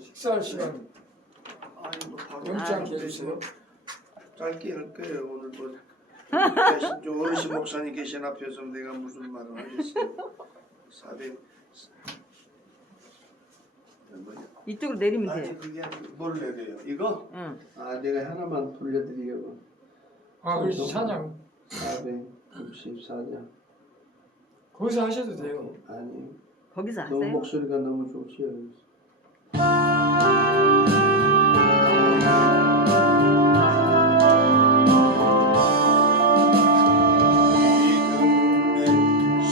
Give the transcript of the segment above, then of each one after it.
식사할 시간 아니 뭐 바로 영치 않게 해주세요. 짧게 할 거예요. 오늘 뭐 저 어르신 목사님 계신 앞에서 내가 무슨 말을 하겠어요. 400 뭐야? 이쪽으로 내리면 아니 돼요. 그게 뭘 내려요? 이거? 응. 아 내가 하나만 돌려드리려고. 아, 그래서 찬양 464장. 거기서 하셔도 돼요. 아니 거기서 너무 하세요. 목소리가 너무 좋지요.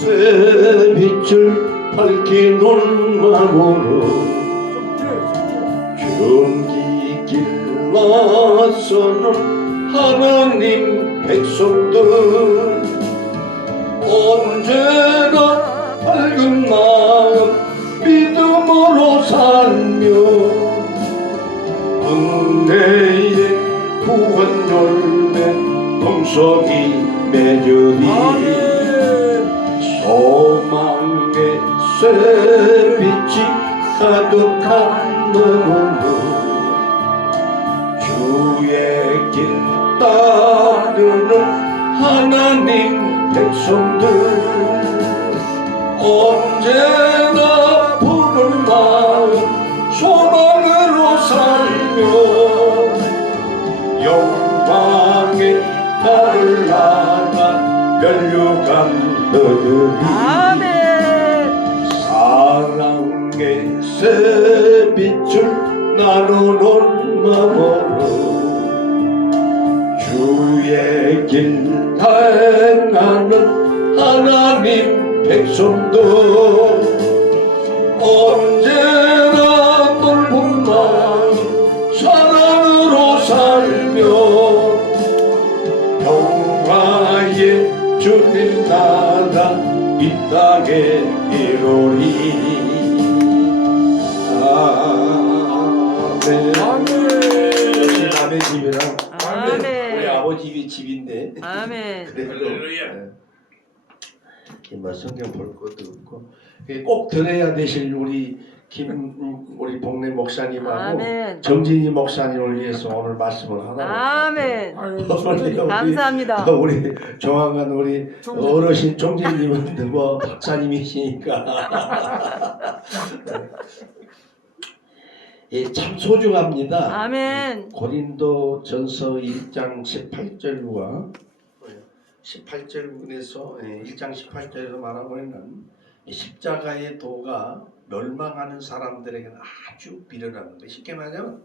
새 빛을 밝힌 마음으로 좀 뛰어요, 좀 뛰어. 경기길 나서는 하나님 백성들 언제나 밝은 마음 믿음으로 살며 은혜의 구원 열매 동성이 맺으리 아멘. 소망의 쇠빛이 가득한 마음으로 주의 길 따르는 하나님 백성들 언제나 푸른 마음 소망으로 살며 영광의 달을 나가 멸류관 너들이 아멘. 사랑의 새 빛을 나누는 마음으로 주의 길 행하는 하나님 백성들 언제나 넓은 마음 사랑으로 살며 평화의 주님 나라 이 땅에 이루리 아멘. 아멘. 남의 집이라 우리 아멘. 아버지 집인데 아멘. 그래도 뭐 성경 볼 것도 없고 꼭 들어야 되실 우리 우리 동네 목사님하고 아멘. 정진희 목사님을 위해서 오늘 말씀을 하라고. 아멘. 아유, 우리 감사합니다. 우리 조만간 우리 종진. 어르신 종진님은 뭐 박사님이시니까 예, 참 소중합니다. 아멘. 고린도 전서 1장 18절과 18절에서 1장 18절에서 말하고 있는 십자가의 도가 멸망하는 사람들에게는 아주 미련한 거예요. 쉽게 말하면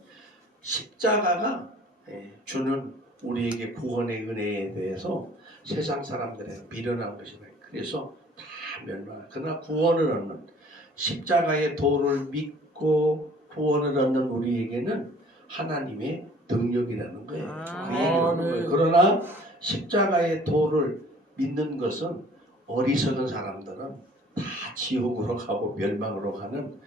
십자가가 주는 우리에게 구원의 은혜에 대해서 세상 사람들에게 미련한 것이다. 그래서 다 멸망. 그러나 구원을 얻는 십자가의 도를 믿고 구원을 얻는 우리에게는 하나님의 능력이라는 거예요. 그 얘기를 하는 거예요. 그러나 십자가의 도를 믿는 것은 어리석은 사람들은 다 지옥으로 가고 멸망으로 가는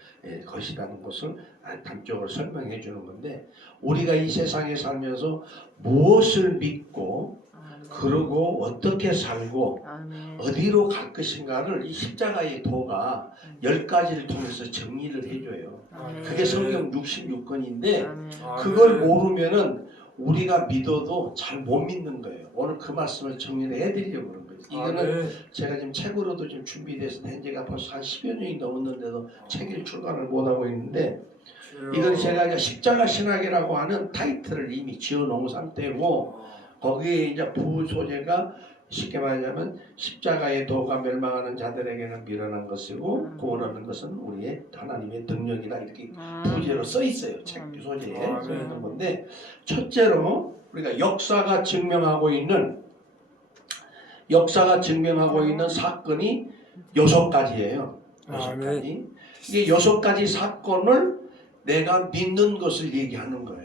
것이라는 것을 단적으로 설명해 주는 건데 우리가 이 세상에 살면서 무엇을 믿고 그러고 어떻게 살고 아멘. 어디로 갈 것인가를 이 십자가의 도가 10가지를 통해서 정리를 해줘요. 아멘. 그게 성경 66권인데 아멘. 그걸 모르면은 우리가 믿어도 잘 못 믿는 거예요. 오늘 그 말씀을 정리를 해드리려고 그런 거예요. 이거는 제가 지금 책으로도 좀 준비돼서 된 지가 벌써 한 10여 년이 넘었는데도 책을 출간을 못하고 있는데 이건 제가 이제 십자가 신학이라고 하는 타이틀을 이미 지어놓은 상태고 거기에 이제 부소재가 쉽게 말하자면 십자가의 도가 멸망하는 자들에게는 미련한 것이고 구원 얻는 것은 우리의 하나님의 능력이다 이렇게 부제로 써 있어요. 책 소재에 써 있는 건데 첫째로 우리가 역사가 증명하고 있는 사건이 6가지예요. 6가지. 이게 6가지 사건을 내가 믿는 것을 얘기하는 거예요.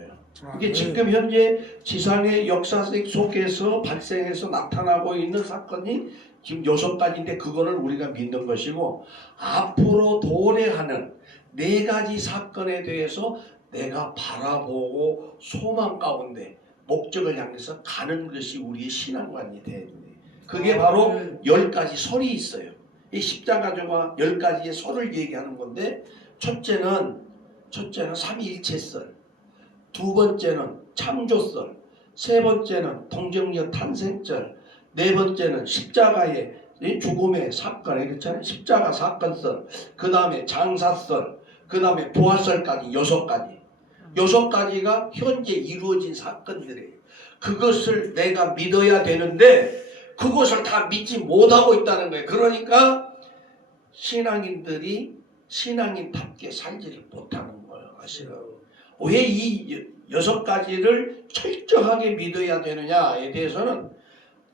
이게 지금 현재 지상의 역사 속에서 발생해서 나타나고 있는 사건이 지금 6가지인데 그거를 우리가 믿는 것이고 앞으로 도래하는 4가지 사건에 대해서 내가 바라보고 소망 가운데 목적을 향해서 가는 것이 우리의 신앙관이 돼야 돼요. 그게 바로 10가지 설이 있어요. 이 십자가와 10가지의 설을 얘기하는 건데 첫째는 첫째는 삼위일체설, 두 번째는 창조설, 세 번째는 동정녀 탄생절, 네 번째는 십자가의 죽음의 사건, 이렇잖아요. 십자가 사건설, 그 다음에 장사설, 그 다음에 부활설까지 6가지. 6가지가 현재 이루어진 사건들이에요. 그것을 내가 믿어야 되는데 그것을 다 믿지 못하고 있다는 거예요. 그러니까 신앙인들이 신앙인답게 살지를 못하는 거예요. 아시라고. 왜 이 6가지를 철저하게 믿어야 되느냐에 대해서는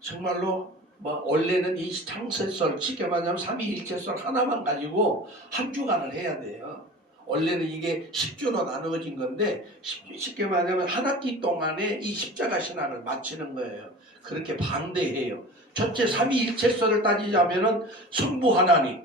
정말로 원래는 이 창세설, 쉽게 말하면 삼위일체설 하나만 가지고 한 주간을 해야 돼요. 원래는 이게 10주로 나누어진 건데 쉽게 말하면 한 학기 동안에 이 십자가 신앙을 마치는 거예요. 그렇게 반대해요. 첫째 삼위일체설을 따지자면은 성부 하나님,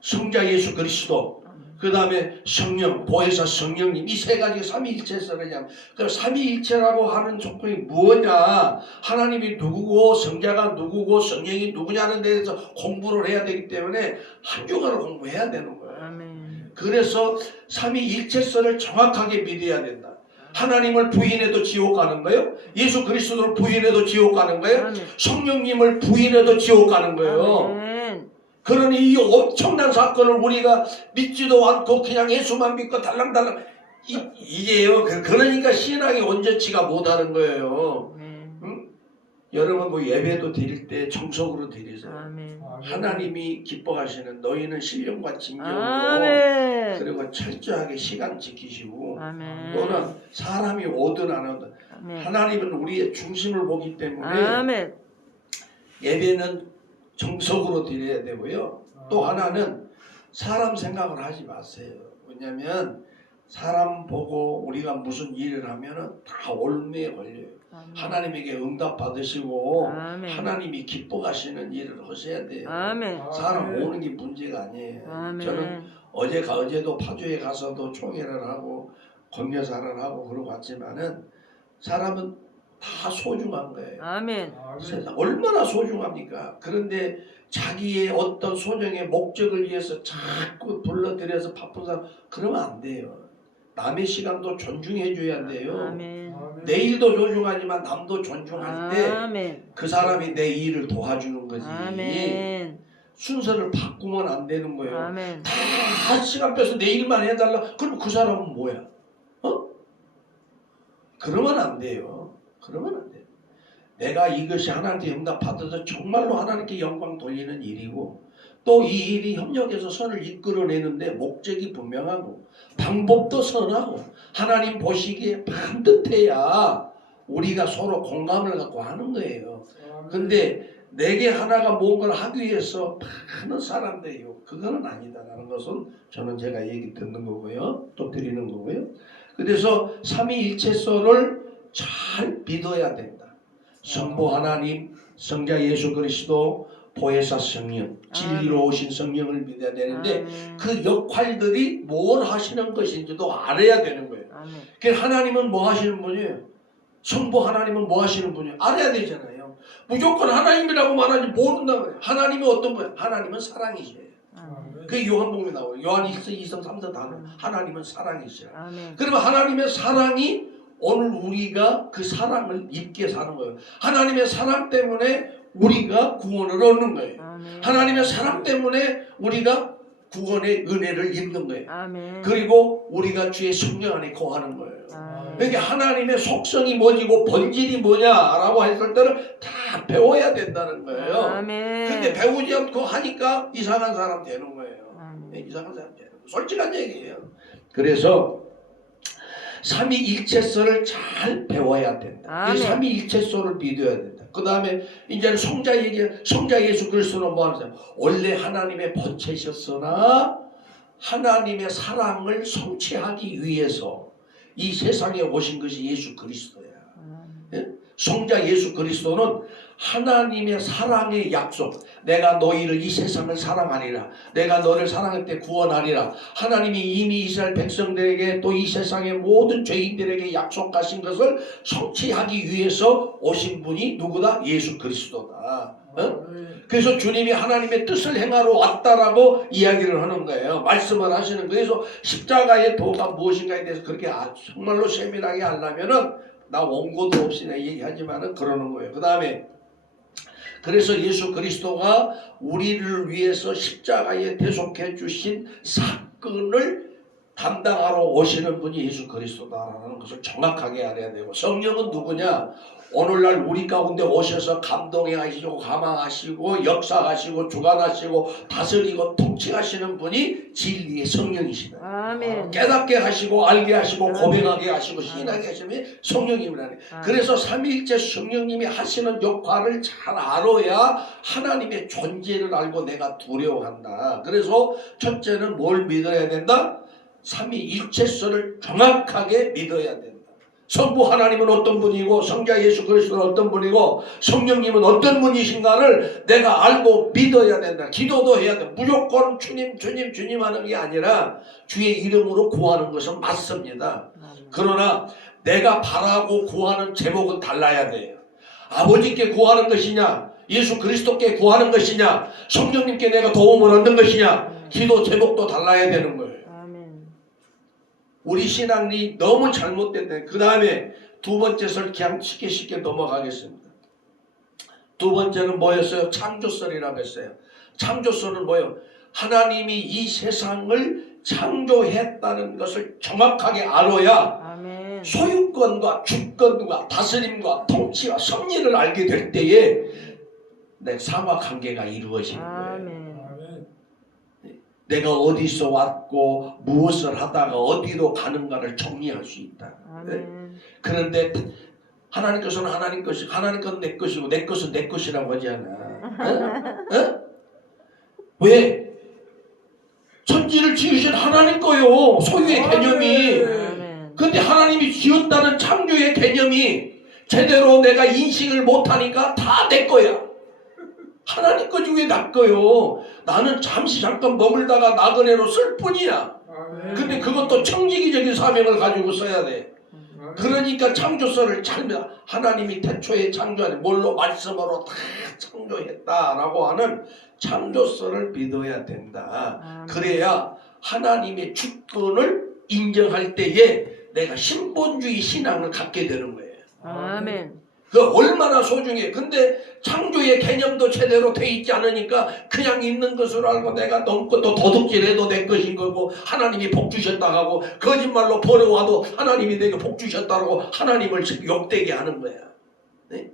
성자 예수 그리스도, 그 다음에 성령, 보혜사 성령님, 이 세 가지 삼위일체설이냐. 그 삼위일체라고 하는 조건이 뭐냐? 하나님이 누구고 성자가 누구고 성령이 누구냐는 데 대해서 공부를 해야 되기 때문에 한 주간을 공부해야 되는 거예요. 아멘. 그래서 삼위일체설을 정확하게 믿어야 된다. 하나님을 부인해도 지옥 가는 거예요. 예수 그리스도를 부인해도 지옥 가는 거예요. 아멘. 성령님을 부인해도 지옥 가는 거예요. 아멘. 그러니 이 엄청난 사건을 우리가 믿지도 않고 그냥 예수만 믿고 달랑달랑 이게요. 그러니까 신앙이 온전치가 못하는 거예요. 응? 여러분 뭐 예배도 드릴 때 정석으로 드리세요. 아멘. 하나님이 기뻐하시는 너희는 신령과 진정으로 아멘. 그리고 철저하게 시간 지키시고 아멘. 또는 사람이 오든 안 오든 아멘. 하나님은 우리의 중심을 보기 때문에 아멘. 예배는 정석으로 드려야 되고요. 또 하나는 사람 생각을 하지 마세요. 왜냐하면 사람 보고 우리가 무슨 일을 하면은 다 올무에 걸려요. 아멘. 하나님에게 응답 받으시고 아멘. 하나님이 기뻐하시는 일을 하셔야 돼요. 아멘. 사람 오는 게 문제가 아니에요. 아멘. 저는 어제도 파주에 가서도 총회를 하고 건교사를 하고 그러고 왔지만은 사람은 다 소중한 거예요. 아멘. 세상 얼마나 소중합니까? 그런데 자기의 어떤 소정의 목적을 위해서 자꾸 불러들여서 바쁜 사람 그러면 안 돼요. 남의 시간도 존중해 줘야 돼요. 아멘. 내 일도 소중하지만 남도 존중할 때 아멘. 그 사람이 내 일을 도와주는 거지. 아멘. 순서를 바꾸면 안 되는 거예요. 아멘. 다 시간 빼서 내 일만 해달라. 그럼 그 사람은 뭐야? 그러면 안 돼요. 그러면 안 돼요. 내가 이것이 하나님께 응답 받아서 정말로 하나님께 영광 돌리는 일이고 또 이 일이 협력해서 선을 이끌어내는데 목적이 분명하고 방법도 선하고 하나님 보시기에 반듯해야 우리가 서로 공감을 갖고 하는 거예요. 근데 내게 하나가 뭔가를 하기 위해서 많은 사람들이요. 그거는 아니다라는 것은 저는 제가 얘기 듣는 거고요. 또 드리는 거고요. 그래서 삼위일체설을 잘 믿어야 된다. 성부 하나님, 성자 예수 그리스도, 보혜사 성령, 진리로 오신 성령을 믿어야 되는데 그 역할들이 뭘 하시는 것인지도 알아야 되는 거예요. 그러니까 하나님은 뭐 하시는 분이에요? 성부 하나님은 뭐 하시는 분이에요? 알아야 되잖아요. 무조건 하나님이라고 말하지 모른다고 해요. 하나님이 어떤 분이에요? 하나님은 사랑이셔요. 그게 요한복음에 나와요. 요한 1서 2서 3서 다 나와요. 하나님은 사랑이시라. 그러면 하나님의 사랑이 오늘 우리가 그 사랑을 입게 사는 거예요. 하나님의 사랑 때문에 우리가 구원을 얻는 거예요. 하나님의 사랑 때문에 우리가 구원의 은혜를 입는 거예요. 그리고 우리가 주의 성령 안에 거하는 거예요. 그러니까 하나님의 속성이 뭐지고 본질이 뭐냐라고 했을 때는 다 배워야 된다는 거예요. 근데 배우지 않고 하니까 이상한 사람 되는 거예요. 이상한 사람 되는 거예요. 솔직한 얘기예요. 그래서 삼위일체설을 잘 배워야 된다. 삼위일체설을 믿어야 된다. 그 다음에 이제는 성자 예수 그리스도는 뭐 하는 사람? 원래 하나님의 본체셨으나 하나님의 사랑을 성취하기 위해서 이 세상에 오신 것이 예수 그리스도야. 성자 예수 그리스도는 하나님의 사랑의 약속, 내가 너희를 이 세상을 사랑하리라, 내가 너를 사랑할 때 구원하리라, 하나님이 이미 이스라엘 백성들에게 또 이 세상의 모든 죄인들에게 약속하신 것을 성취하기 위해서 오신 분이 누구다? 예수 그리스도다. 아멘. 그래서 주님이 하나님의 뜻을 행하러 왔다라고 이야기를 하는 거예요. 말씀을 하시는 거예요. 그래서 십자가의 도가 무엇인가에 대해서 그렇게 정말로 세밀하게 하려면은 나 원고도 없이 내 얘기하지만은 그러는 거예요. 그 다음에 그래서 예수 그리스도가 우리를 위해서 십자가에 대속해 주신 사건을 담당하러 오시는 분이 예수 그리스도다라는 것을 정확하게 알아야 되고, 성령은 누구냐? 오늘날 우리 가운데 오셔서 감동해 하시고 감화하시고 역사하시고 주관하시고 다스리고 통치하시는 분이 진리의 성령이시다. 아멘. 깨닫게 하시고 알게 하시고 고백하게 하시고 신하게 하시면 성령님이라네. 그래서 삼위일체 성령님이 하시는 역할을 잘 알아야 하나님의 존재를 알고 내가 두려워한다. 그래서 첫째는 뭘 믿어야 된다? 삼위일체성을 정확하게 믿어야 된다. 성부 하나님은 어떤 분이고 성자 예수 그리스도는 어떤 분이고 성령님은 어떤 분이신가를 내가 알고 믿어야 된다. 기도도 해야 돼. 무조건 주님 주님 주님 하는 게 아니라 주의 이름으로 구하는 것은 맞습니다. 그러나 내가 바라고 구하는 제목은 달라야 돼요. 아버지께 구하는 것이냐, 예수 그리스도께 구하는 것이냐, 성령님께 내가 도움을 얻는 것이냐, 기도 제목도 달라야 되는 거예요. 우리 신앙이 너무 잘못됐네. 그 다음에 두 번째를 그냥 쉽게 넘어가겠습니다. 두 번째는 뭐였어요? 창조설이라고 했어요. 창조설은 뭐예요? 하나님이 이 세상을 창조했다는 것을 정확하게 알아야 소유권과 주권과 다스림과 통치와 섭리를 알게 될 때에 내 상하관계가 이루어지는 거예요. 내가 어디서 왔고 무엇을 하다가 어디로 가는가를 정리할 수 있다. 네? 그런데 하나님께서는 하나님 것이, 하나님 것은 내 것이고 내 것은 내 것이라고 하잖아. 어? 왜? 천지를 지으신 하나님 거요. 소유의 개념이. 그런데 하나님이 지었다는 창조의 개념이 제대로 내가 인식을 못하니까 다 내 거야. 하나님 거지 왜 나 거요? 나는 잠깐 머물다가 나그네로 쓸 뿐이야. 근데 그것도 청지기적인 사명을 가지고 써야 돼. 그러니까 창조설을 잘 하나님이 태초에 창조한 뭘로 말씀으로 다 창조했다라고 하는 창조설을 믿어야 된다. 그래야 하나님의 주권을 인정할 때에 내가 신본주의 신앙을 갖게 되는 거예요. 아멘. 그 얼마나 소중해. 근데 창조의 개념도 제대로 돼 있지 않으니까 그냥 있는 것으로 알고 내가 넘고 또 도둑질해도 내 것인 거고 하나님이 복 주셨다 하고 거짓말로 버려와도 하나님이 내게 복 주셨다고 하나님을 욕되게 하는 거야. 네?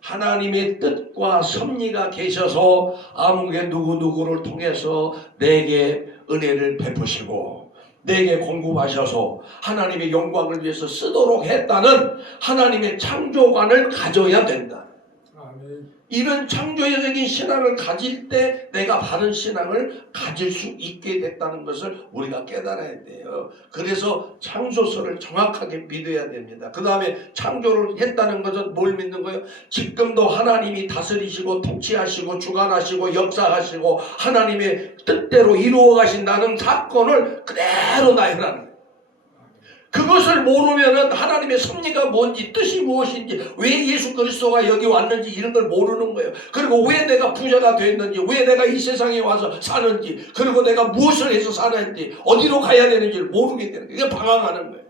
하나님의 뜻과 섭리가 계셔서 아무개 누구누구를 통해서 내게 은혜를 베푸시고 내게 공급하셔서 하나님의 영광을 위해서 쓰도록 했다는 하나님의 창조관을 가져야 된다. 이런 창조적인 신앙을 가질 때 내가 바른 신앙을 가질 수 있게 됐다는 것을 우리가 깨달아야 돼요. 그래서 창조설을 정확하게 믿어야 됩니다. 그 다음에 창조를 했다는 것은 뭘 믿는 거예요? 지금도 하나님이 다스리시고 통치하시고 주관하시고 역사하시고 하나님의 뜻대로 이루어 가신다는 사건을 그대로 나열하는 거예요. 그것을 모르면은 하나님의 섭리가 뭔지 뜻이 무엇인지 왜 예수 그리스도가 여기 왔는지 이런 걸 모르는 거예요. 그리고 왜 내가 부자가 됐는지 왜 내가 이 세상에 와서 사는지 그리고 내가 무엇을 해서 사는지 어디로 가야 되는지를 모르게 되는 거예요. 이게 방황하는 거예요.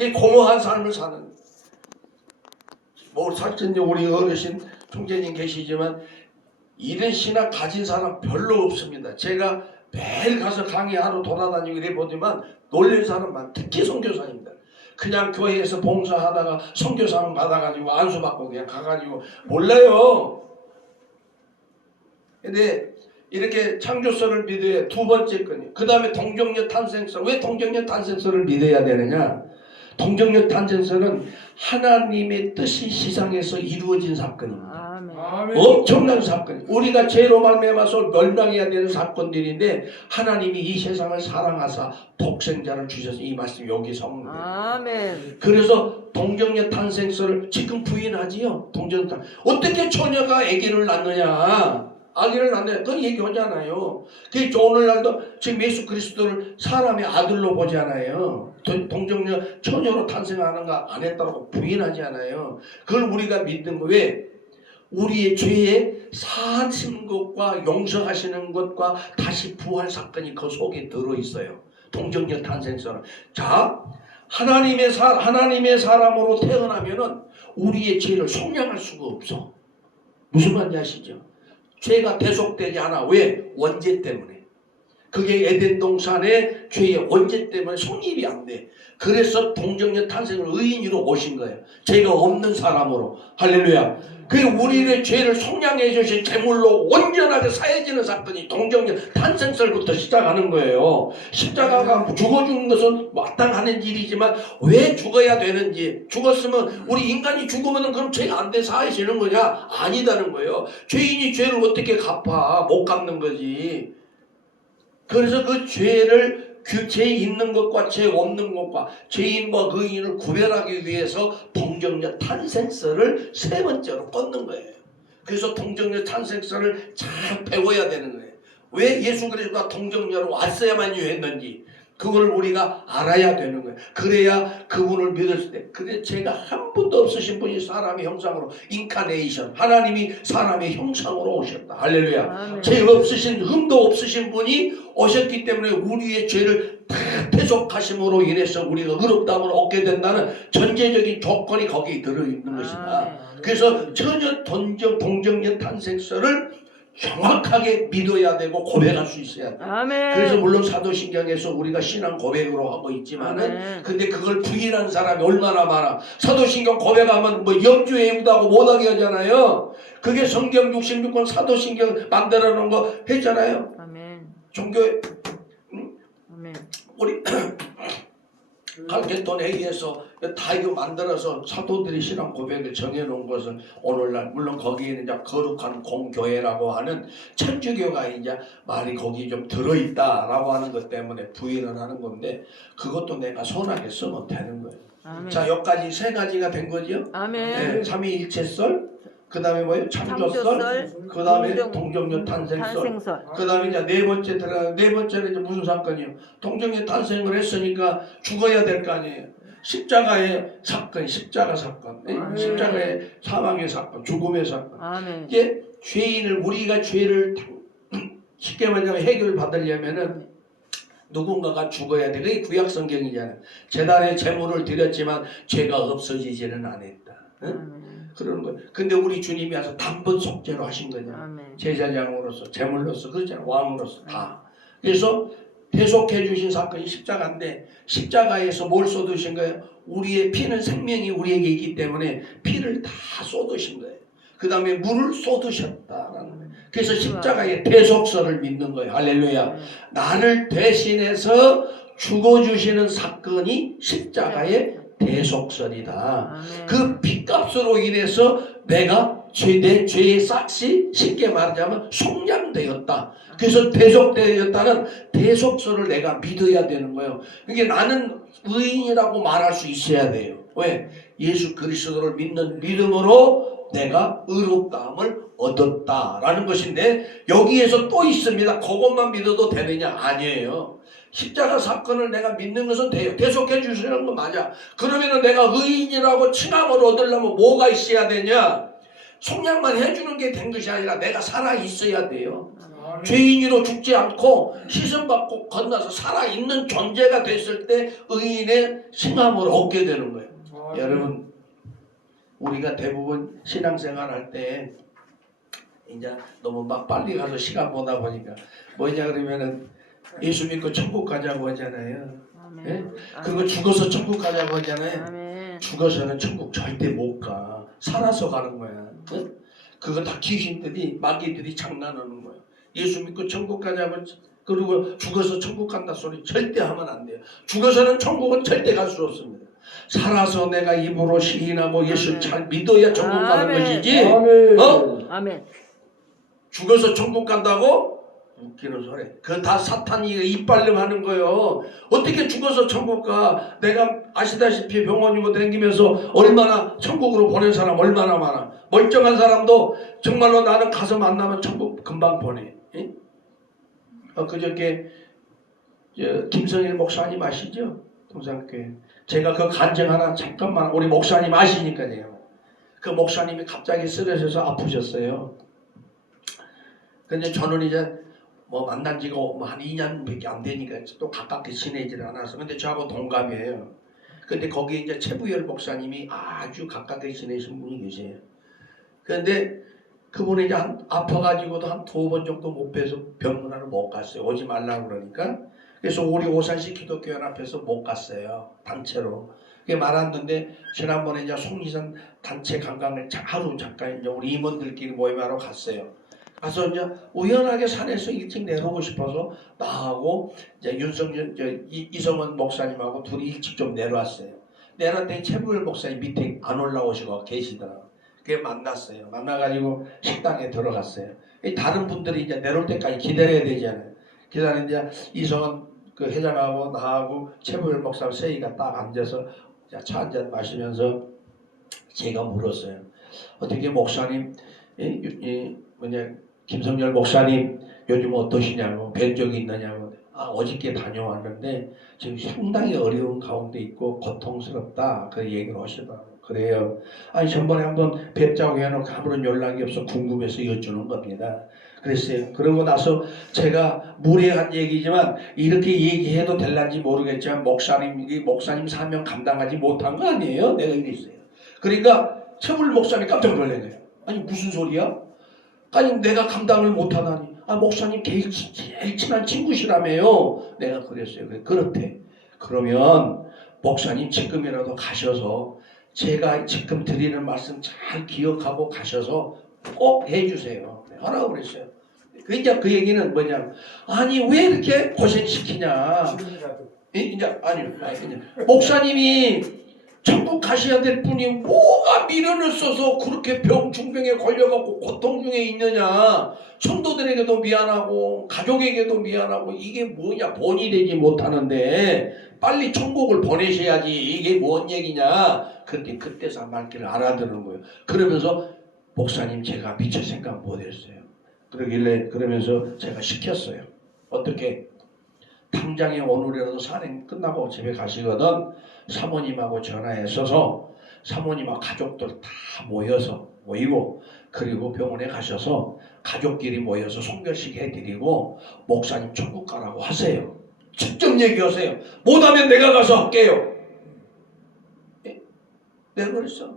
이게 공허한 삶을 사는 거예요. 뭐 사실 우리 어르신 총재님 계시지만 이런 신학 가진 사람 별로 없습니다. 제가 매일 가서 강의하러 돌아다니고 이래 보지만 놀란 사람만 특히 선교사입니다. 그냥 교회에서 봉사하다가 선교사만 받아가지고 안수받고 그냥 가가지고 몰라요. 근데 이렇게 창조설을 믿어야 두 번째 거니. 그 다음에 동정녀 탄생설. 왜 동정녀 탄생설을 믿어야 되느냐? 동정녀 탄생설은 하나님의 뜻이 세상에서 이루어진 사건입니다. 엄청난 사건. 우리가 죄로 말미암아서 멸망해야 되는 사건들인데 하나님이 이 세상을 사랑하사 독생자를 주셔서 이 말씀 여기서 하는 거예요. 아멘. 그래서 동정녀 탄생설을 지금 부인하지요. 동정녀 탄 어떻게 처녀가 아기를 낳느냐? 아기를 낳느냐? 그건 얘기하잖아요. 그 오늘날도 지금 예수 그리스도를 사람의 아들로 보잖아요. 동정녀 처녀로 탄생하는 거 안 했다고 부인하지 않아요. 그걸 우리가 믿는 거 왜? 우리의 죄에 사하신 것과 용서하시는 것과 다시 부활 사건이 그 속에 들어있어요. 동정녀 탄생서는. 자, 하나님의 사람으로 태어나면은 우리의 죄를 속량할 수가 없어. 무슨 말인지 아시죠? 죄가 대속되지 않아. 왜? 원죄 때문에. 그게 에덴 동산의 죄의 원죄 때문에 성립이 안 돼. 그래서 동정녀 탄생을 의인으로 오신 거예요. 죄가 없는 사람으로. 할렐루야. 그 우리의 죄를 속량해 주신 제물로 온전하게 사해지는 사건이 동정녀 탄생설부터 시작하는 거예요. 십자가가 죽어 죽는 것은 마땅하는 일이지만 왜 죽어야 되는지, 죽었으면 우리 인간이 죽으면 그럼 죄가 안 돼 사해지는 거냐? 아니다는 거예요. 죄인이 죄를 어떻게 갚아? 못 갚는 거지. 그래서 그 죄를 죄 있는 것과 죄 없는 것과 죄인과 의인을 구별하기 위해서 동정녀 탄생설을 세 번째로 꽂는 거예요. 그래서 동정녀 탄생설을 잘 배워야 되는 거예요. 왜 예수 그리스도가 동정녀로 왔어야만 했는지 그걸 우리가 알아야 되는 거예요. 그래야 그분을 믿었을 때, 근데 죄가 한 분도 없으신 분이 사람의 형상으로 인카네이션, 하나님이 사람의 형상으로 오셨다. 할렐루야. 죄 없으신, 흠도 없으신 분이 오셨기 때문에 우리의 죄를 다 대속하심으로 인해서 우리가 의롭다함을 얻게 된다는 전제적인 조건이 거기에 들어있는 것이다. 그래서 전혀 동정녀 탄생설을 정확하게 믿어야 되고 고백할 수 있어야 돼. 아멘. 그래서 물론 사도신경에서 우리가 신앙 고백으로 하고 있지만은 근데 그걸 부인하는 사람이 얼마나 많아. 사도신경 고백하면 뭐 염주외우다고 못하게 하잖아요. 그게 성경 66권 사도신경 만들어 놓은 거 했잖아요. 아멘. 종교에 아멘. 우리 갈게톤 회의에서 다 이거 만들어서 사도들이 신앙 고백을 정해놓은 것은 오늘날 물론 거기에는 이제 거룩한 공교회라고 하는 천주교가 이제 말이 거기 좀 들어있다라고 하는 것 때문에 부인을 하는 건데 그것도 내가 손하게 쓰면 되는 거예요. 아멘. 자, 여기까지 세 가지가 된 거죠. 아멘. 네, 삼위일체설, 그 다음에 뭐예요? 창조설, 그 다음에 동정녀 탄생설. 그 다음에 이제 네 번째 들어가는 네 번째는 이제 무슨 사건이요? 동정녀 탄생을 했으니까 죽어야 될 거 아니에요. 십자가의 사건, 십자가 사건, 십자가의 사망의 사건, 죽음의 사건. 아멘. 이게 죄인을 우리가 죄를 쉽게 말하면 해결 받으려면은 누군가가 죽어야 돼. 그게 구약 성경이잖아요. 제단에 제물을 드렸지만 죄가 없어지지는 않았다. 응? 그러는 거예요. 근데 우리 주님이 와서 단번 속죄로 하신 거냐. 제사장으로서, 제물로서, 그렇잖아요. 왕으로서 다. 그래서 대속해 주신 사건이 십자가인데 십자가에서 뭘 쏟으신 거예요? 우리의 피는 생명이 우리에게 있기 때문에 피를 다 쏟으신 거예요. 그 다음에 물을 쏟으셨다라는 거예요. 그래서 십자가의 대속설을 믿는 거예요. 할렐루야. 나를 대신해서 죽어주시는 사건이 십자가의 대속설이다. 그 피값으로 인해서 내가 내 죄의 싹이 쉽게 말하자면 속량되었다. 그래서 대속되었다는 대속설을 내가 믿어야 되는 거예요. 그러니까 나는 의인이라고 말할 수 있어야 돼요. 왜? 예수 그리스도를 믿는 믿음으로 내가 의롭다함을 얻었다라는 것인데 여기에서 또 있습니다. 그것만 믿어도 되느냐? 아니에요. 십자가 사건을 내가 믿는 것은 돼요. 대속해 주시는 건 맞아. 그러면 내가 의인이라고 칭함을 얻으려면 뭐가 있어야 되냐? 속량만 해주는 게 된 것이 아니라 내가 살아 있어야 돼요. 죄인으로 죽지 않고 시선받고 건너서 살아있는 존재가 됐을 때 의인의 칭함을 얻게 되는 거예요. 여러분, 우리가 대부분 신앙생활 할 때 이제 너무 막 빨리 가서 시간 보다 보니까 뭐냐 그러면은 예수 믿고 천국 가자고 하잖아요. 예? 그거 죽어서 천국 가자고 하잖아요. 죽어서는 천국 절대 못 가. 살아서 가는 거야. 예? 그거 다 귀신들이 마귀들이 장난하는 거예요. 예수 믿고 천국 가자고 그리고 죽어서 천국 간다 소리 절대 하면 안 돼요. 죽어서는 천국은 절대 갈 수 없습니다. 살아서 내가 입으로 시인하고 예수 잘 믿어야 천국 가는 것이지. 아멘. 죽어서 천국 간다고? 웃기는 소리. 그거 다 사탄이 이빨름 하는 거예요. 어떻게 죽어서 천국 가? 내가 아시다시피 병원이고 다니면서 얼마나 천국으로 보낸 사람 얼마나 많아. 멀쩡한 사람도 정말로 나는 가서 만나면 천국 금방 보내. 예? 그저께 김성일 목사님 아시죠? 동산교회. 제가 그 간증 하나 잠깐만 우리 목사님 아시니까요. 그 목사님이 갑자기 쓰러져서 아프셨어요. 근데 저는 이제 뭐 만난 지가 한 2년밖에 안 되니까 또 가깝게 지내지를 않아서. 근데 저하고 동갑이에요. 근데 거기 이제 최부열 목사님이 아주 가깝게 지내신 분이 계세요. 그런데 그분이 이제 아파가지고도 한 2번 정도 못 뵈서 병문안을 못 갔어요. 오지 말라고 그러니까. 그래서 우리 오산시 기독교연합에서 못 갔어요. 단체로. 그게 말았는데 지난번에 이제 송리산 단체 관광을 하루 잠깐 이제 우리 임원들끼리 모임하러 갔어요. 가서 이제 우연하게 산에서 일찍 내려오고 싶어서 나하고 이제 이성원 목사님하고 둘이 일찍 좀 내려왔어요. 내려왔더니 최부열 목사님 밑에 안 올라오시고 계시더라고요. 그게 만났어요. 만나가지고 식당에 들어갔어요. 다른 분들이 이제 내려올 때까지 기다려야 되잖아요. 기다리는데 이성원 그 회장하고 나하고 최부열 목사님 세이가 딱 앉아서 차 한잔 마시면서 제가 물었어요. 어떻게 목사님, 김성열 목사님 요즘 어떠시냐고, 뵌 적이 있느냐고. 어저께 다녀왔는데 지금 상당히 어려운 가운데 있고 고통스럽다, 그 얘기를 하시더라고요. 그래요. 전번에 한번 뵙자고 해놓고 아무런 연락이 없어 궁금해서 여쭈는 겁니다. 그랬어요. 그러고 나서 제가 무례한 얘기지만 이렇게 얘기해도 될란지 모르겠지만 목사님 사명 감당하지 못한 거 아니에요? 내가 이랬어요. 그러니까 최부열 목사님이 깜짝 놀랐네요. 아니 무슨 소리야? 아니 내가 감당을 못하다니. 목사님 제일 친한 친구시라며요. 내가 그랬어요. 그렇대. 그러면 목사님 지금이라도 가셔서 제가 지금 드리는 말씀 잘 기억하고 가셔서 꼭 해주세요. 하라고 그랬어요. 그러니까 그 얘기는 뭐냐? 아니 왜 이렇게 고생시키냐? 이제 그냥 목사님이 천국 가셔야 될 분이 뭐가 미련을 써서 그렇게 중병에 걸려갖고 고통 중에 있느냐? 성도들에게도 미안하고 가족에게도 미안하고 이게 뭐냐? 본이 되지 못하는데 빨리 천국을 보내셔야지 이게 뭔 얘기냐? 그런데 그때서 말귀를 알아듣는 거예요. 그러면서 목사님 제가 미처 생각 못했어요. 그러면서 제가 시켰어요. 어떻게? 당장에 오늘이라도 산행 끝나고 집에 가시거든 사모님하고 전화했어서 사모님하고 가족들 다 모이고 그리고 병원에 가셔서 가족끼리 모여서 송별식 해드리고 목사님 천국 가라고 하세요. 직접 얘기하세요. 못하면 내가 가서 할게요. 내가 그랬어.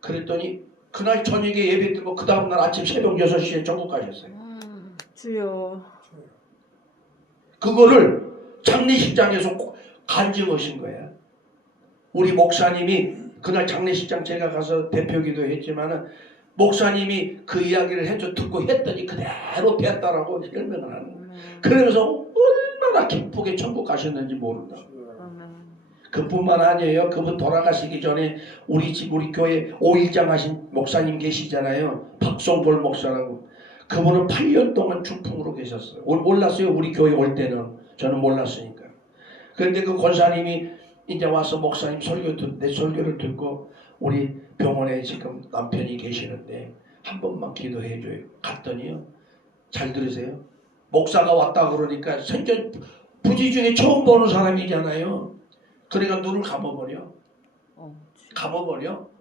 그랬더니 그날 저녁에 예배 드리고 그 다음날 아침 새벽 6시에 천국 가셨어요. 주여. 그거를 장례식장에서 간증하신 거예요. 우리 목사님이 그날 장례식장 제가 가서 대표기도 했지만은 목사님이 그 이야기를 듣고 했더니 그대로 됐다라고 설명을 하는 거예요. 그러면서 얼마나 기쁘게 천국 가셨는지 모른다. 그뿐만 아니에요. 그분 돌아가시기 전에 우리 교회 5일장 하신 목사님 계시잖아요. 박성골 목사라고. 그분은 8년 동안 중풍으로 계셨어요. 몰랐어요. 우리 교회 올 때는. 저는 몰랐으니까. 그런데 그 권사님이 이제 와서 목사님 내 설교를 듣고 우리 병원에 지금 남편이 계시는데 한 번만 기도해 줘요. 갔더니요. 잘 들으세요. 목사가 왔다 그러니까 생전 부지 중에 처음 보는 사람이잖아요. 그러니까 눈을 감아버려.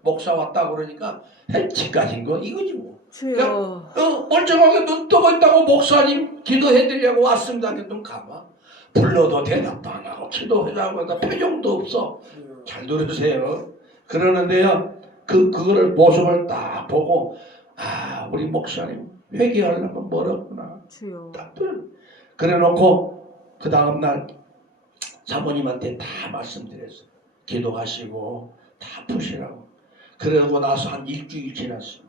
목사 왔다 그러니까 헬치까진 거 이거지 뭐. 그러니까, 멀쩡하게 눈 뜨고 있다고 목사님 기도해드리려고 왔습니다. 눈 감아. 불러도 대답도 안 하고 기도하자고 해도 표정도 없어. 잘 들으세요. 그러는데요. 그거를 모습을 딱 보고 우리 목사님 회개하려면 멀었구나. 딱 그래놓고 그 다음날 사모님한테 다 말씀드렸어요. 기도하시고 다 푸시라고. 그러고 나서 한 일주일 지났어요.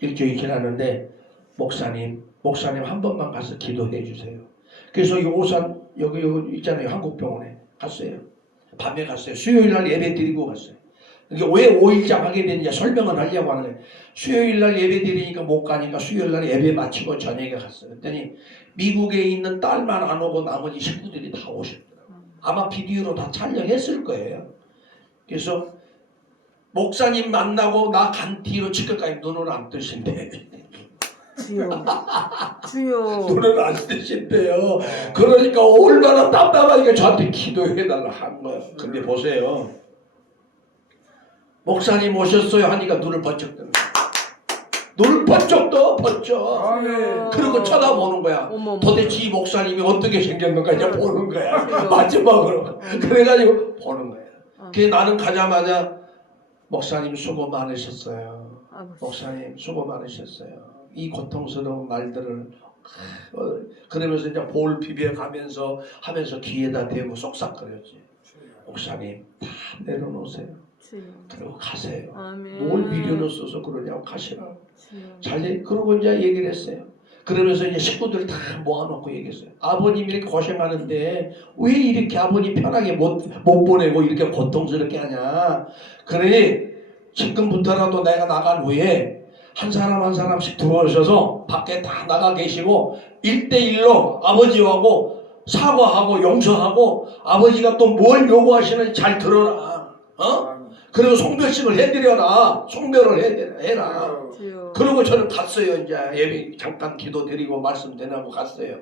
일주일 지났는데 목사님 한 번만 가서 기도해 주세요. 그래서 이 오산 여기 있잖아요. 한국병원에 갔어요. 밤에 갔어요. 수요일날 예배 드리고 갔어요. 이게 왜 5일장 하게 되는지 설명을 하려고 하는 거예요. 수요일날 예배 드리니까 못 가니까 수요일날 예배 마치고 저녁에 갔어요. 그랬더니 미국에 있는 딸만 안 오고 나머지 식구들이 다 오셨더라고요. 아마 비디오로 다 촬영했을 거예요. 그래서 목사님 만나고 나 간 뒤로 지금까지 눈을 안 뜨신대. 주여. 눈을 안 뜨신대요. 그러니까 얼마나 답답하니까 저한테 기도해달라 한 거예요. 근데 보세요. 목사님 오셨어요 하니까 눈을 번쩍 뜨는 거야. 눈을 번쩍 떠 번쩍. 아멘. 그리고 쳐다보는 거야. 어머, 도대체 이 목사님이 어떻게 생겼는가 이제 보는 거야. 그래요. 마지막으로. 그래가지고 보는 거야. 어. 그래 나는 가자마자 목사님 수고 많으셨어요. 아버지. 목사님 수고 많으셨어요. 이 고통스러운 말들을 그러면서 이제 볼 비벼가면서 하면서 귀에다 대고 쏙싹거렸지. 목사님 다 내려놓으세요. 주여. 그리고 가세요. 아멘. 뭘 미련을 써서 그러냐고 가시라고. 주여. 잘 그러고 이제 얘기를 했어요. 그러면서 이제 식구들 다 모아놓고 얘기했어요. 아버님 이렇게 고생하는데 왜 이렇게 아버님 편하게 못 보내고 이렇게 고통스럽게 하냐. 그러니 지금부터라도 내가 나간 후에 한 사람 한 사람씩 들어오셔서 밖에 다 나가 계시고 1대1로 아버지하고 사과하고 용서하고 아버지가 또 뭘 요구하시는지 잘 들어라. 그리고 송별식을 해드려라. 송별을 해라. 주여. 그리고 저는 갔어요. 이제 예배 잠깐 기도 드리고 말씀 드리고 갔어요.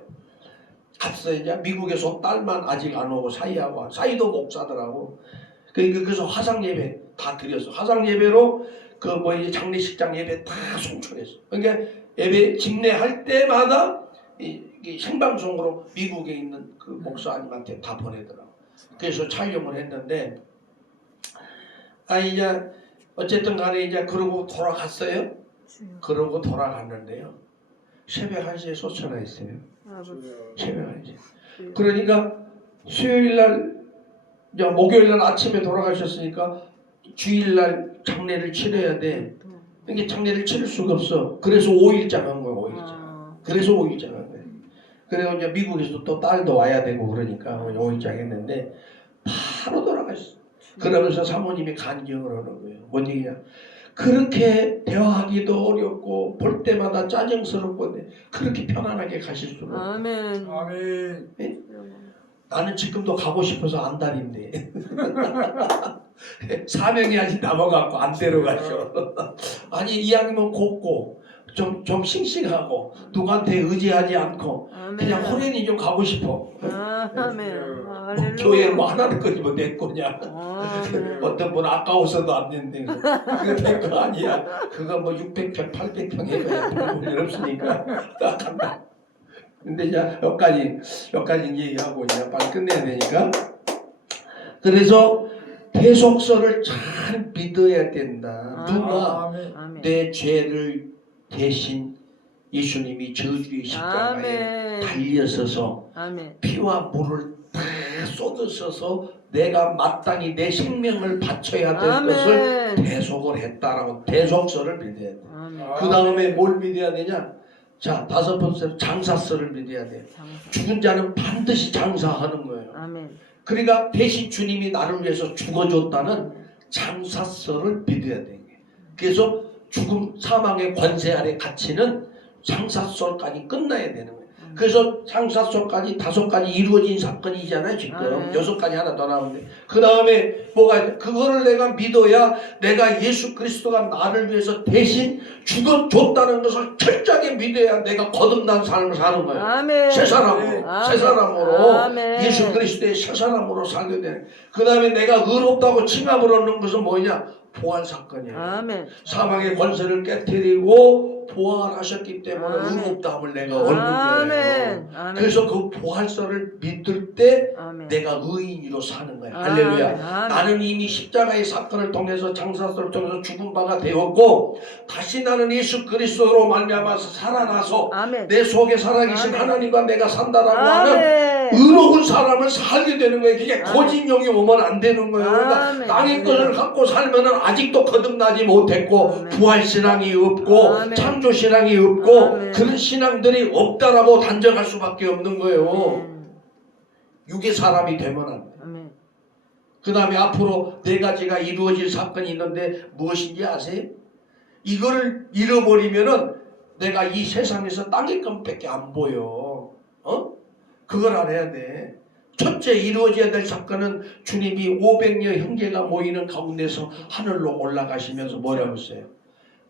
갔어요. 이제 미국에서 딸만 아직 안 오고 사이도 목사더라고. 그래서 화상 예배 다 드렸어. 화상 예배로 이제 장례식장 예배 다 송출했어. 그러니까 예배 집례할 때마다 이 생방송으로 미국에 있는 그 목사님한테 다 보내더라고. 그래서 촬영을 했는데 이제 어쨌든 간에 이제 그러고 돌아갔어요. 주여. 그러고 돌아갔는데요. 새벽 1시에 쫓아나있어요. 아버지. 새벽 1시. 주여. 그러니까 수요일날 목요일날 아침에 돌아가셨으니까 주일날 장례를 치러야 돼. 이게 장례를 치를 수가 없어. 그래서 5일장 한 거야. 5일장. 그래서 5일장 한 거야. 그래서 이제 미국에서 또 딸도 와야 되고 그러니까 5일장 했는데 바로 돌아갔어. 그러면서 사모님이 간증을 하는 거예요. 뭔 얘기냐? 그렇게 대화하기도 어렵고 볼 때마다 짜증스럽고 그렇게 편안하게 가실 수는 없어요. 아멘. 아멘. 예? 나는 지금도 가고 싶어서 안달인데 사명이 아직 남아갖고 안 데려가죠. 아니 이왕이면 곱고 좀 싱싱하고 누구한테 의지하지 않고 아멘. 그냥 호련히 좀 가고 싶어. 아멘. 할렐루야. 교회 뭐 하나는 거지 뭐 내 거냐. 아멘. 어떤 분 아까워서도 안 된대. 그거 내 거 아니야. 그거 뭐 600평 800평 해봐야 별 없으니까 딱 한다. 근데 이제 여기까지 얘기하고 이제 빨리 끝내야 되니까. 그래서 대속서를 잘 믿어야 된다. 누가 아멘. 아멘. 내 죄를 대신 예수님이 저주의 십자가에 아멘. 달려서서 아멘. 피와 물을 다 쏟으셔서 내가 마땅히 내 생명을 바쳐야 될 아멘. 것을 대속을 했다라고 대속서를 믿어야 돼. 아멘. 그 다음에 뭘 믿어야 되냐? 자, 5번째로 장사서를 믿어야 돼. 장사. 죽은 자는 반드시 장사하는 거예요. 아멘. 그러니까 대신 주님이 나를 위해서 죽어줬다는 장사서를 믿어야 돼. 그래서 죽음 사망의 관세 아래 갇히는 장사서까지 끝나야 되는 거예요. 그래서 장사서까지 5가지 이루어진 사건이잖아요. 지금 6가지 하나 더 나오는데 그 다음에 뭐가 그거를 내가 믿어야 내가 예수 그리스도가 나를 위해서 대신 죽어줬다는 것을 철저하게 믿어야 내가 거듭난 삶을 사는 거예요. 아멘. 새 사람으로 아멘. 새 사람으로 아멘. 예수 그리스도의 새 사람으로 살게 되는. 그 다음에 내가 의롭다고 칭함을 얻는 것은 뭐냐? 부활 사건이에요. 아멘. 사망의 권세를 깨뜨리고 부활하셨기 때문에 아멘. 의롭다함을 내가 얻는 거예요. 아멘. 아멘. 그래서 그 부활서를 믿을 때 아멘. 내가 의인으로 사는 거야. 아멘. 할렐루야. 아멘. 나는 이미 십자가의 사건을 통해서 장사서를 통해서 죽은 바가 되었고 다시 나는 예수 그리스도로 말미암아서 살아나서 아멘. 내 속에 살아계신 아멘. 하나님과 내가 산다라고 하는 아멘. 의로운 사람을 살게 되는 거예요. 그게 아멘. 거짓령이 오면 안 되는 거예요. 그러니까 아멘. 땅의 것을 갖고 살면은 아직도 거듭나지 못했고 아멘. 부활 신앙이 없고 아멘. 창조 신앙이 없고 아멘. 그런 신앙들이 없다라고 단정할 수밖에 없는 거예요. 육의 사람이 되면 안 돼. 아멘. 그 다음에 앞으로 4가지가 이루어질 사건이 있는데 무엇인지 아세요? 이거를 잃어버리면은 내가 이 세상에서 땅의 것밖에 안 보여. 그걸 알아야 돼. 첫째 이루어져야 될 사건은 주님이 500여 형제가 모이는 가운데서 하늘로 올라가시면서 뭐라고 했어요?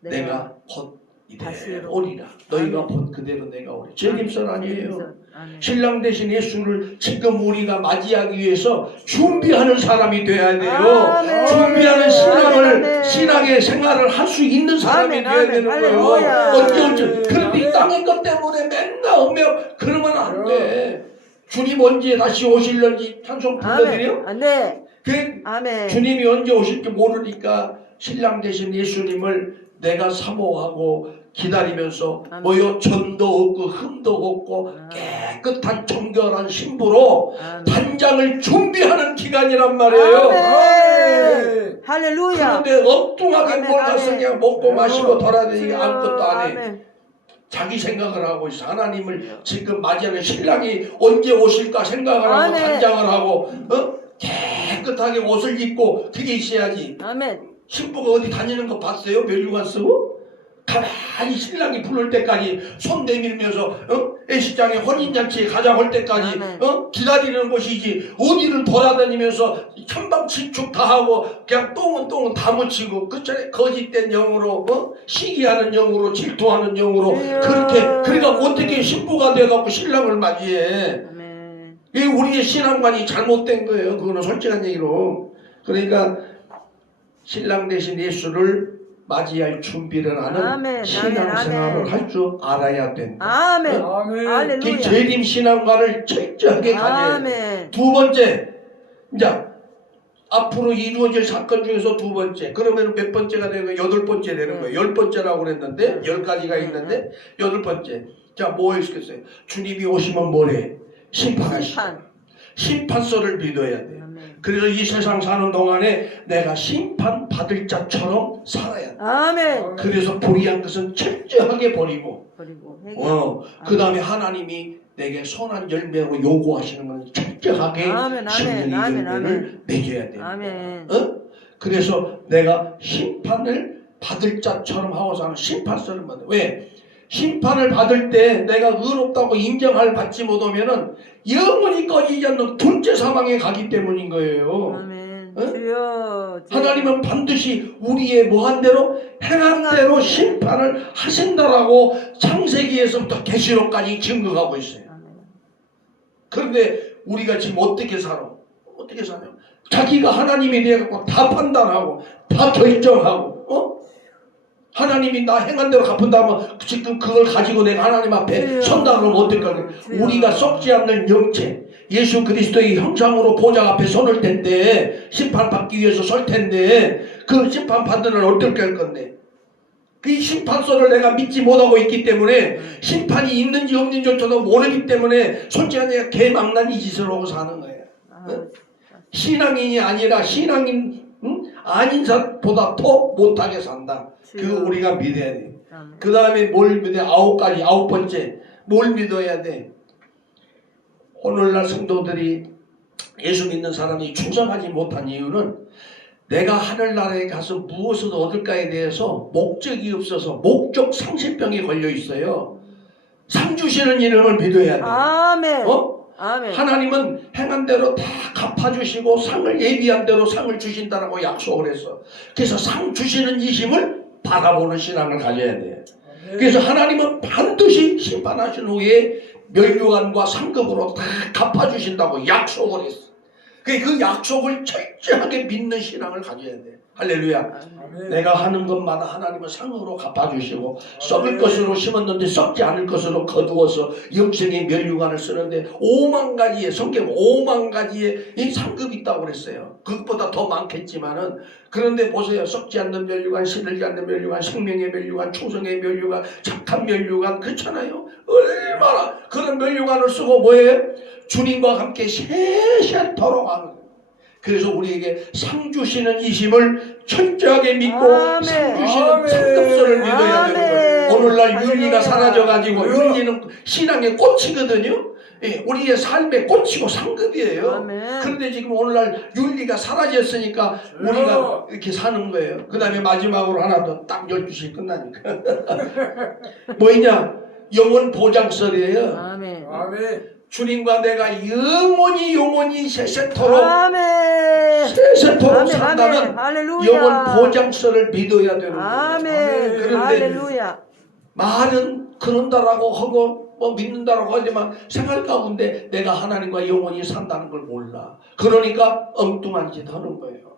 내가 곧 다시 오리라. 너희가 아멘. 본 그대로 내가 오리. 재림설 아니에요. 아멘. 신랑 대신 예수를 지금 우리가 맞이하기 위해서 준비하는 사람이 돼야 돼요. 아멘. 준비하는 아멘. 신앙의 생활을 할 수 있는 사람이 아멘. 돼야 아멘. 되는 거예요. 할렐루야. 언제 그런데 이 땅의 것 때문에 맨날 험며 그러면 안 돼. 주님 언제 다시 오실런지 찬송 불러드려? 아멘. 네. 그 아멘. 주님이 언제 오실지 모르니까 신랑 대신 예수님을 내가 사모하고 기다리면서 아멘. 뭐요 전도 없고 흠도 없고 깨끗한 정결한 신부로 아멘. 단장을 준비하는 기간이란 말이에요. 아멘. 할렐루야. 그런데 엉뚱하게 아멘, 뭘 가서 아멘. 그냥 먹고 마시고 돌아다니고 주여, 아무것도 안 해. 아멘. 자기 생각을 하고 있어. 하나님을 지금 맞이하는 신랑이 언제 오실까 생각을 하고 아멘. 단장을 하고 깨끗하게 옷을 입고 그게 있어야지. 아멘. 신부가 어디 다니는 거 봤어요? 멸류관 쓰고? 가만히 신랑이 부를 때까지 손 내밀면서 애시장에 혼인잔치에 가자고 할 때까지 아멘. 기다리는 것이지 어디를 돌아다니면서 천방지축 다 하고 그냥 똥은 다 묻히고 그전에 거짓된 영으로 시기하는 영으로 질투하는 영으로 그렇게 그러니까 어떻게 신부가 돼갖고 신랑을 맞이해. 아멘. 이 우리의 신앙관이 잘못된 거예요. 그거는 솔직한 얘기로. 그러니까 신랑 대신 예수를 맞이할 준비를 하는 아멘, 신앙생활을 아멘. 할 줄 알아야 된다. 아멘. 아멘. 이 할렐루야. 재림 신앙관을 철저하게 가져야 돼. 아멘. 두 번째, 이제 앞으로 이루어질 사건 중에서 두 번째. 그러면 몇 번째가 되는 거예요? 여덟 번째 되는 거예요. 열 번째라고 그랬는데 열 가지가 있는데 여덟 번째. 자, 뭐 있겠어요? 주님이 오시면 뭐래? 심판하시고 심판서를 믿어야 돼요. 아멘. 그래서 이 세상 사는 동안에 내가 심판 받을 자처럼 살아야 돼. 아멘. 그래서 불의한 것은 철저하게 버리고, 그리고 그 다음에 하나님이 내게 선한 열매로 요구하시는 건 철저하게 아멘, 승리의 아멘, 열매를 맺어야 돼. 아멘. 그래서 내가 심판을 받을 자처럼 하고 사는 심판서를 받아. 왜? 심판을 받을 때 내가 의롭다고 인정할 받지 못하면은 영원히 꺼지지 않는 둘째 사망에 가기 때문인 거예요. 아멘. 어? 주여. 하나님은 반드시 우리의 뭐한 대로 행한 대로 심판을 하신다라고 창세기에서부터 계시록까지 증거하고 있어요. 아멘. 그런데 우리가 지금 어떻게 살아? 어떻게 사냐? 자기가 하나님이 되어갖고 다 판단하고 다 결정하고 하나님이 나 행한 대로 갚은다면 지금 그걸 가지고 내가 하나님 앞에 선다 그러면 어떨까? 우리가 썩지 않는 영체 예수 그리스도의 형상으로 보좌 앞에 서는 텐데 심판받기 위해서 설 텐데 그 심판 받는 날 어떻게 할 건데 그 심판서를 내가 믿지 못하고 있기 때문에 심판이 있는지 없는지조차도 모르기 때문에 솔직히 내가 개망난 이 짓을 하고 사는 거예요. 신앙인이 아니라 신앙인 아닌 사람보다 더 못하게 산다. 그거 우리가 믿어야 돼. 그 다음에 뭘 믿어야 돼? 아홉 번째 뭘 믿어야 돼? 오늘날 성도들이 예수 믿는 사람이 충성하지 못한 이유는 내가 하늘나라에 가서 무엇을 얻을까에 대해서 목적이 없어서 목적 상실병에 걸려 있어요. 상 주시는 이름을 믿어야 돼. 아멘. 아멘. 하나님은 행한 대로 다 갚아주시고 상을 예비한 대로 상을 주신다라고 약속을 했어. 그래서 상 주시는 이심을 바라보는 신앙을 가져야 돼. 그래서 하나님은 반드시 심판하신 후에 멸류관과 상급으로 다 갚아주신다고 약속을 했어. 그 약속을 철저하게 믿는 신앙을 가져야 돼. 할렐루야. 아멘. 내가 하는 것마다 하나님은 상으로 갚아주시고 썩을 것으로 심었는데 썩지 않을 것으로 거두어서 영생의 멸류관을 쓰는데 5만 가지의 성경 5만 가지의 이 상급이 있다고 그랬어요. 그것보다 더 많겠지만은 그런데 보세요. 썩지 않는 멸류관, 시들지 않는 멸류관, 생명의 멸류관, 충성의 멸류관, 착한 멸류관 그렇잖아요. 얼마나 그런 멸류관을 쓰고 뭐예요? 주님과 함께 세세토록 하는 거예요. 그래서 우리에게 상 주시는 이심을 철저하게 믿고 아멘. 상 주시는 상급서를 믿어야 되는 거예요. 오늘날 윤리가 할렐루야. 사라져가지고 윤리는 신앙의 꽃이거든요. 예, 우리의 삶의 꽃이고 상급이에요. 아멘. 그런데 지금 오늘날 윤리가 사라졌으니까 우리가 이렇게 사는 거예요. 그 다음에 마지막으로 하나 더 딱 12시에 끝나니까 뭐냐? 영원 보장설이에요. 아멘. 아멘. 주님과 내가 영원히 세세토록 아멘. 세세토록 아멘. 산다는 할렐루야. 영원 보장서를 믿어야 되는 거예요. 아멘. 그런데 할렐루야. 말은 그런다라고 하고 뭐 믿는다라고 하지만 생활 가운데 내가 하나님과 영원히 산다는 걸 몰라. 그러니까 엉뚱한 짓 하는 거예요.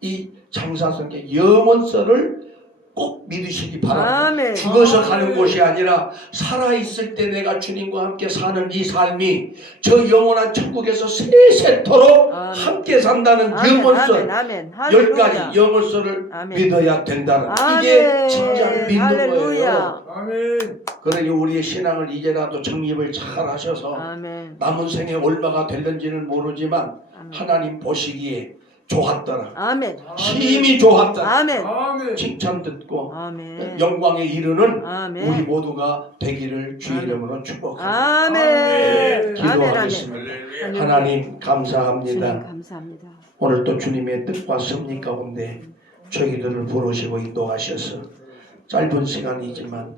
이 장사성경 영원서를 꼭 믿으시기 바랍니다. 아멘. 죽어서 가는 곳이 아니라 살아있을 때 내가 주님과 함께 사는 이 삶이 저 영원한 천국에서 세세토록 아멘. 함께 산다는 아멘. 영원서 아멘. 아멘. 10가지 영원서를 아멘. 믿어야 된다는 아멘. 이게 진짜 믿는 할렐루야. 거예요. 아멘. 그러니 우리의 신앙을 이제라도 정립을 잘 하셔서 아멘. 남은 생에 얼마가 될는지는 모르지만 아멘. 하나님 보시기에 좋았더라. 아멘. 힘이 좋았더라. 아멘. 아멘. 칭찬 듣고 아멘. 영광에 이르는 아멘. 우리 모두가 되기를 주의 아멘. 이름으로 축복합니다. 아멘. 아멘. 기도하겠습니다. 할렐루야. 하나님 감사합니다. 주님 감사합니다. 오늘 또 주님의 뜻과 섭리 가운데 저희들을 부르시고 인도하셔서 짧은 시간이지만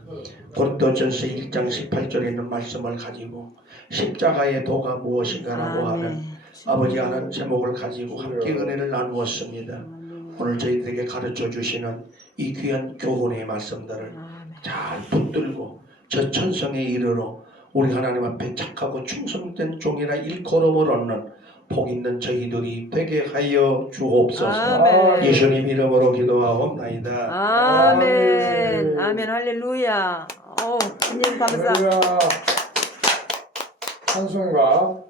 고린도전서 1장 18절에 있는 말씀을 가지고 십자가의 도가 무엇인가라고 하면 아버지 하는 제목을 가지고 함께 은혜를 나누었습니다. 오늘 저희들에게 가르쳐 주시는 이 귀한 교훈의 말씀들을 잘 붙들고 저 천성에 이르러 우리 하나님 앞에 착하고 충성된 종이라 일컬음을 얻는 복 있는 저희들이 되게 하여 주옵소서. 아멘. 예수님 이름으로 기도하옵나이다. 아멘. 아멘. 할렐루야. 주님 감사. 할렐루야. 찬송가